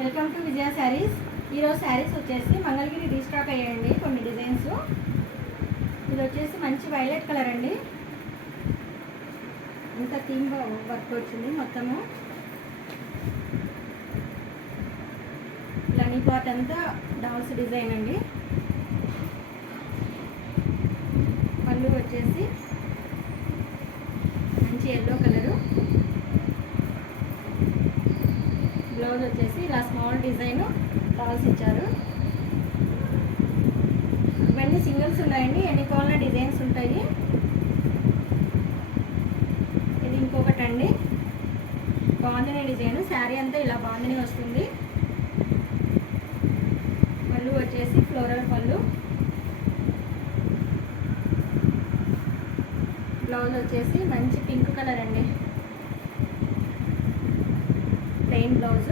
Welcome to విజయ శారీస్. ఈరోజు శారీస్ వచ్చేసి Mangalagiri restock అయ్యాయండి కొన్ని డిజైన్స్. ఇది వచ్చేసి మంచి వైలెట్ కలర్ అండి. ఇంత థీమ్ వర్క్ వచ్చింది మొత్తము. లనీ పార్ట్ అంతా డాల్స్ డిజైన్ అండి. పళ్ళు వచ్చేసి మంచి ఎల్లో కలరు. బ్లౌజ్ వచ్చేసి ఇలా స్మాల్ డిజైన్ డాల్స్ ఇచ్చారు. ఇవన్నీ సింగిల్స్ ఉన్నాయండి, ఎన్ని కావాలన్నా డిజైన్స్ ఉంటాయి. ఇది ఇంకొకటి అండి, బాందిని డిజైన్. శారీ అంతా ఇలా బాందిని వస్తుంది. పళ్ళు వచ్చేసి ఫ్లోరల్ పళ్ళు. బ్లౌజ్ వచ్చేసి మంచి పింక్ కలర్ అండి, ప్లెయిన్ బ్లౌజ్.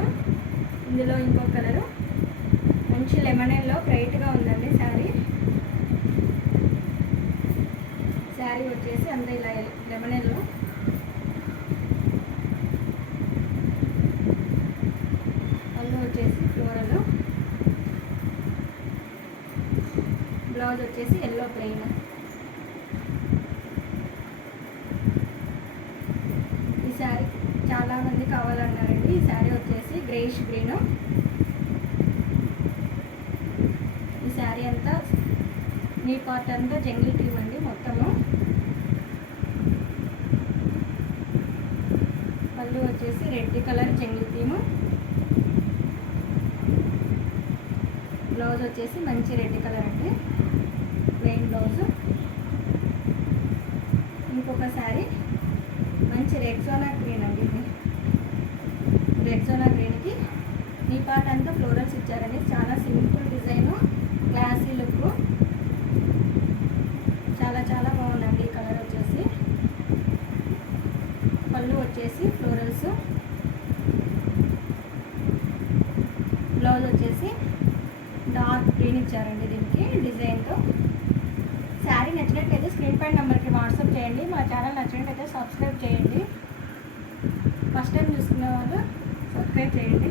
ఇందులో ఇంకో కలరు మంచి లెమన్ ఎల్లో, బ్రైట్గా ఉందండి శారీ. శారీ వచ్చేసి అంత ఇలా లెమన్ ఎల్లో. పళ్ళు వచ్చేసి ఫ్లోరల్. బ్లౌజ్ వచ్చేసి ఎల్లో ప్లెయిన్. ఈ శారీ చాలా మంది కావాలన్నారండి. ఈ శారీ వచ్చేసి గ్రేష్ గ్రీన్. ఈ శారీ అంతా నీ పార్ట్ అంతా జంగిల్ థీమ్ అండి మొత్తము. పళ్ళు వచ్చేసి red colour jungle theme. Blouse వచ్చేసి మంచి రెడ్ కలర్ అండి, ప్లెయిన్ బ్లౌజ్. ఇంకొక శారీ మంచి రెక్సోనా గ్రీన్ అండి. రెక్సోనా గ్రీన్కి ఈ పార్ట్ అంతా ఫ్లోరల్స్ ఇచ్చారండి. చాలా సింపుల్ డిజైన్, క్లాసీ లుక్. చాలా చాలా బాగుందండి ఈ కలర్ వచ్చేసి. పళ్ళు వచ్చేసి ఫ్లోరల్స్. బ్లౌజ్ వచ్చేసి డార్క్ గ్రీన్ ఇచ్చారండి దీనికి డిజైన్తో. శారీ నచ్చినట్లయితే స్క్రీన్ పై నెంబర్కి వాట్సాప్ చేయండి. మా ఛానల్ నచ్చినట్లయితే సబ్స్క్రైబ్ చేయండి. ఫస్ట్ టైం చూసుకునే వాళ్ళు సబ్స్క్రైబ్ చేయండి.